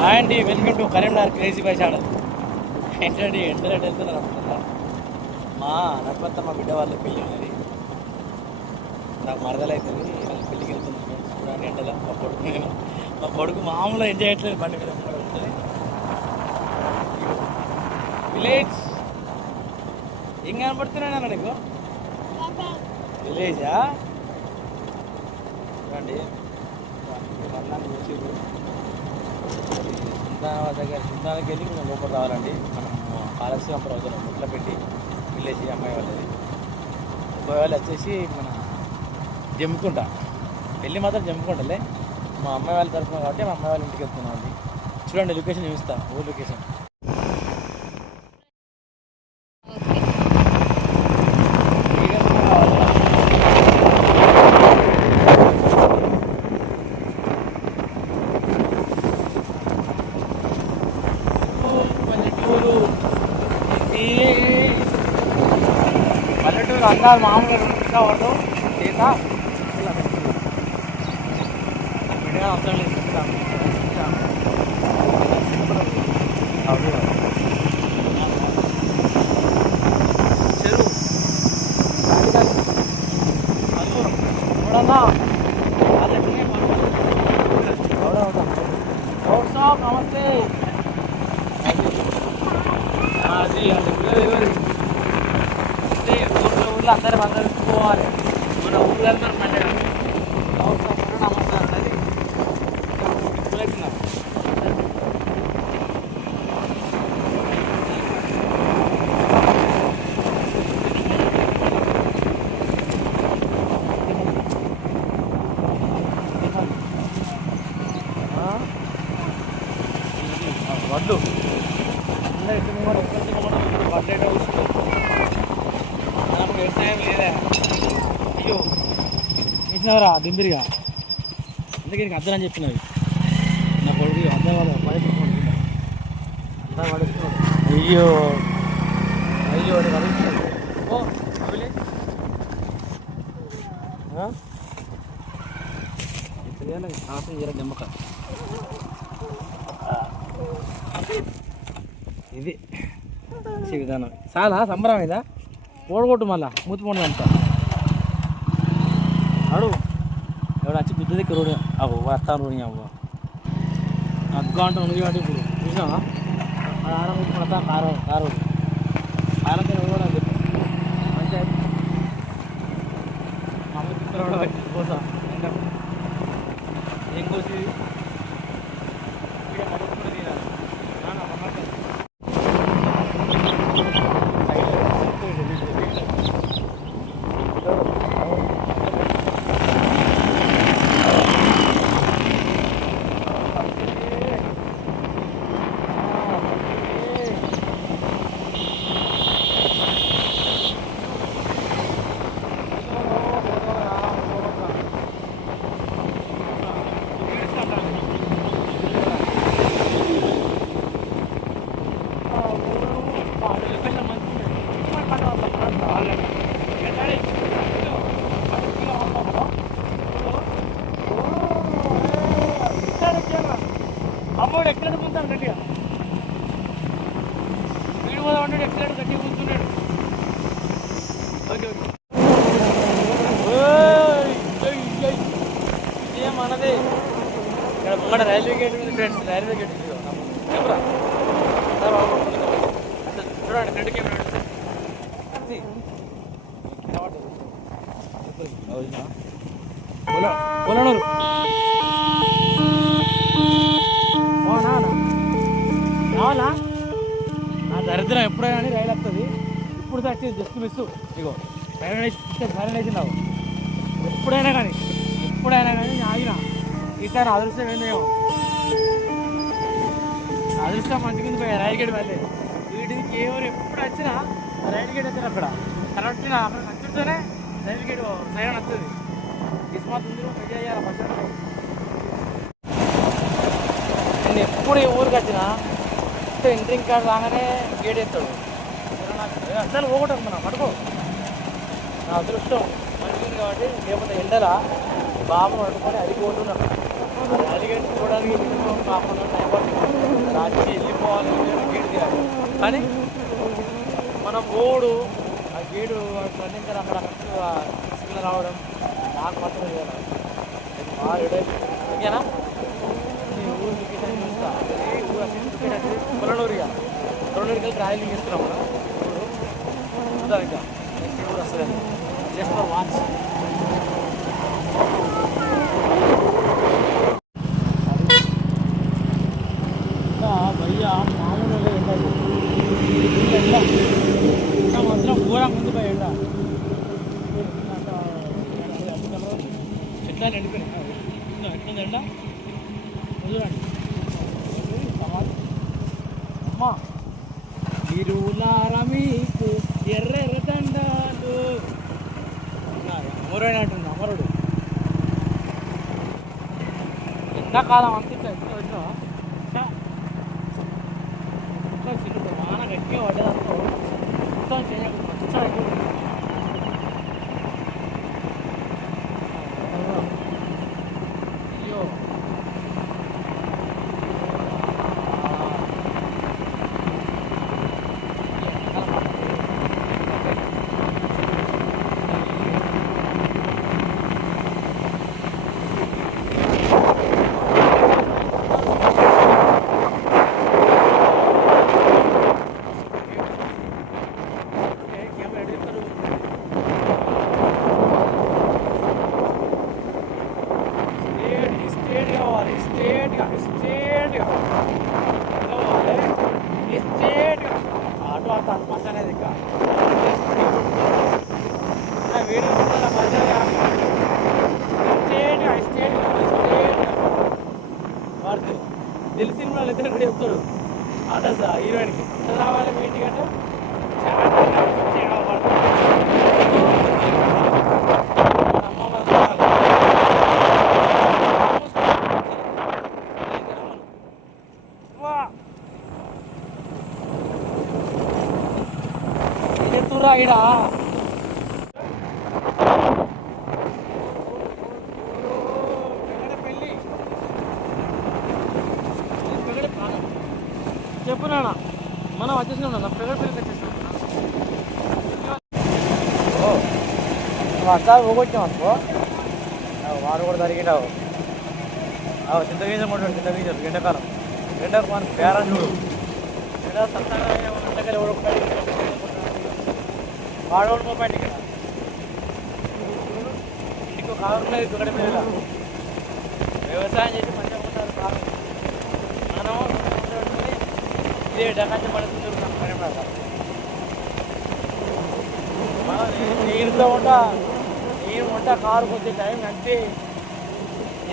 Hi అండి, welcome to Karimnagar crazy boy channel. ఏంటండి ఎండలో వెళ్తున్నారు అనుకుంటా. మా నడపత్త బిడ్డ వాళ్ళ పెళ్ళి ఉన్నది. నాకు మరదలు అవుతుంది, వాళ్ళ పెళ్ళికి వెళ్తున్నాను. చూడండి ఎండలో మా కొడుకు మామూలుగా ఎంజాయ్ చేయట్లేదు. బండి మీద ఉంటుంది విలేజ్. ఏం కనపడుతున్నాయి అన్న నీకు? విలేజా? చూడండి వర్ణాన్ని చూసి సుల్తానానికి వెళ్ళి మనం లోపల రావాలండి. మనం ఆలస్యం అవుతున్నాం. ముట్ల పెట్టి విలేజ్ అమ్మాయి వాళ్ళది. అబ్బాయి వాళ్ళు వచ్చేసి మన జమ్ముకుంటా పెళ్ళి మాత్రం జమ్ముకుంటలే. మా అమ్మాయి వాళ్ళ తరఫున కాబట్టి మా అమ్మాయి వాళ్ళ ఇంటికి వెళ్తున్నాం అండి. చూడండి లొకేషన్ చూపిస్తా, ఊరు లొకేషన్. పల్లెటూరు అందాలు మామూలుగా ఇంకా వాడు చేత విడిగా అవసరం లేదు. చెరువు చూడన్నా నమస్తే. అది ఊళ్ళో అందరూ పోవాలి. మన ఊళ్ళో పండుగ నమస్కారం. అది వడ్లు వడ్లేట మనకు వ్యవసాయం లేదా? అయ్యో వేసినవరా దిందిరిగా, అందుకే నీకు అర్థం అని చెప్పినవి. నా కొడుకు అర్థం పడేస్తున్నాడు. అయ్యో అయ్యో పడేస్తున్నాడు. ఓ నిమ్మక ఇది విధానం చాలా సంబరం ఇదా. ఓడగొట్టు మళ్ళా మూతిపోండి అంతా అడు ఎవడు వచ్చి గుద్ద దగ్గర రోడ్డు అవ్వ వస్తాను రోడ్డు అవ్వ అగ్గా అంటూ ఉంది కాబట్టి ఇప్పుడు చూసినావా ఆడ కారు కారు కారంతో కూడా చెప్పి పంచాయతీ మా అమ్మ చిత్ర కూడా పోతా ఏం కోసి అమ్మోడు ఎక్కడ ముందుతాను గట్టిగా వీడు పోదా ఉంటాడు. ఎక్కడ గట్టిగా ముందున్నాడు. ఓకే ఇదే మనది. ఇక్కడ ముంగడ రైల్వే గేట్ ఉంది ఫ్రెండ్స్. రైల్వే గేట్ కెమెరా చూడండి. ఫ్రెండ్ కెమెరా పోలనూరు కావాలా? నా దరిద్రం ఎప్పుడైనా కానీ రైలు వస్తుంది. ఇప్పుడు వచ్చి జస్ట్ మిస్. ఇగో సైరన్ వేసినావు. ఎప్పుడైనా కానీ ఆగిన ఈసారి అదృష్టం ఏందేమో. అదృష్టం మంచి కింద పోయా రైలు గేట్ వెళ్ళి. వీటికి ఎవరు ఎప్పుడు వచ్చినా రైలు గేట్ వచ్చారు. అక్కడ కరెక్ట్ అక్కడ నచ్చుతూనే రైలు గేట్ సైరన్ వస్తుంది. కిస్మత్ ఉంది ఎంజాయ్ చేయాలి. ఫస్ట్ నేను ఎప్పుడు ఈ ఊరికి వచ్చినా ఎంట్రింగ్ కార్డు రాగానే గేట్ ఎత్తాడు. అసలు పోగొట్టు అనుకున్నా పడుకో. నా అదృష్టం మంచిది కాబట్టి లేకపోతే ఎండల బాబు పట్టుకొని అది పోతున్నాను. అడిగేసి చూడడానికి టైం పడుతుంది. వచ్చి వెళ్ళిపోవాలి గేట్ తీయాలి. కానీ మన పోడు ఆ గేడు రన్నింగ్ అక్కడ సిగ్నల్ రావడం నాకు మాత్రం లేదు. బాగా ఓకేనా? నీ ఊరు లొకేషన్ చూస్తా. ఊరు అసలు కొలనూరుగా కొలనూరుకి వెళ్ళి ట్రావెలింగ్ చేస్తున్నాం మనం. చూద్దాం ఇంకా నెక్స్ట్ ఊరు వస్తుంది. Just for watch. భయ్యా మామూలు ఎండ మాత్రం ఘోరం ముందు పోయి ఎండ చెట్లని ఎండిపోయినాయి. ఎట్లుంది ఎండ చూడండి. అమ్మా ఇరువులారా మీకు ఎర్ర ఎర్ర దండాలు అమరుడు అంటుంది. అమరుడు ఎండాకాలం అంతా వచ్చినా చిన్న వాన గట్టిగా పడ్డదంతా మొత్తం చేయకుండా అయ్యో ఆటో అంత మసానేది ఇంకా వీడియో వాడు తెలిసిన వాళ్ళు ఇద్దరు కూడా చెప్తాడు. ఆటో హీరోయిన్కి రావాలి మీ ఇంటికి అంటే ఎత్తురా ఇడ చెప్పు నాన్న మనం వచ్చేసినాం నా పెగడ పెళ్ళి వచ్చేసినాం. అట్లా పోగొచ్చాం అనుకో వాడు కూడా జరిగినావు. చింత గీజం కూడా చింత గీజలు ఎండాకాలం ఎండకు మనకు పేరం చూడు ఎండ సత్తాగా ఎవరు వాడవాడు పోపాడు ఇక్కడ ఇంటికి కాకుండా ఇక్కడ మీద వ్యవసాయం చేసి మంచిగా ఉంటారు కాదు. మనం ఇదే డకాచి పడుతుంది కరీంనగర్. మనం నీరుతో ఉంటా కారు కొద్ది టైం నడిచి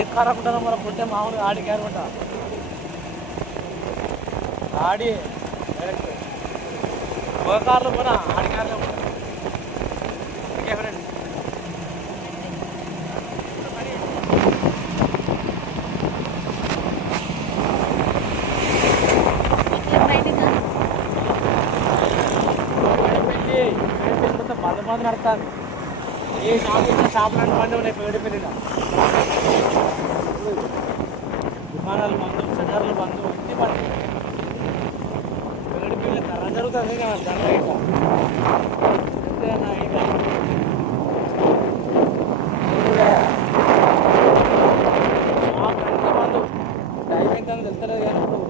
ఏ కారు అనుకుంటారో మనం కొట్టే మామూలుగా ఆడి కారు ఉంటా ఆడి డైరెక్ట్ ఒక కార్లో కూడా ఆడి కార్లో ఉంటా. ఓకే ఫ్రెండ్ మంది నడతాను. ఏ షాప్ ఇచ్చిన షాపులన్నీ బండి ఉన్నాయి పేడిపల్లిలో. దుకాణాలు బంధు సెంటర్లు బంధు అన్ని బండి పేడిపల్లి కర్ర జరుగుతుంది కదా దండ ఇట్లా అంతేనా. ఇక షాపులు అన్ని బంధు. టైం ఎంత తెలుస్తలేదు కానీ ఇప్పుడు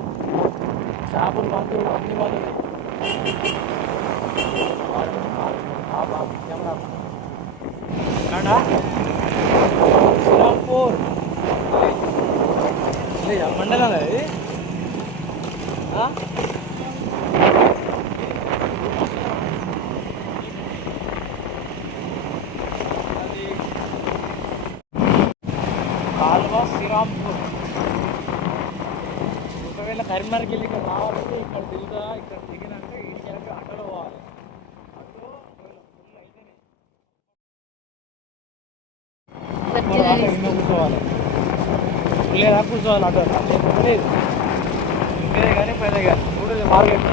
షాపులు బంధు అన్ని బంధు. శ్రీరాంపూర్ మండలం అది. కాలువ శ్రీరాంపూర్. ఒకవేళ కరీంనగర్కి వెళ్ళి ఇక్కడ రావాలంటే ఇక్కడ దిగుతా. ఇక్కడ దిగినాక ఇంటికి ఆటోలో పోవాలి. కూర్చోవాలి లేదా కూర్చోవాలి ఆటో లేదు కానీ పైన కానీ ఇప్పుడు మార్కెట్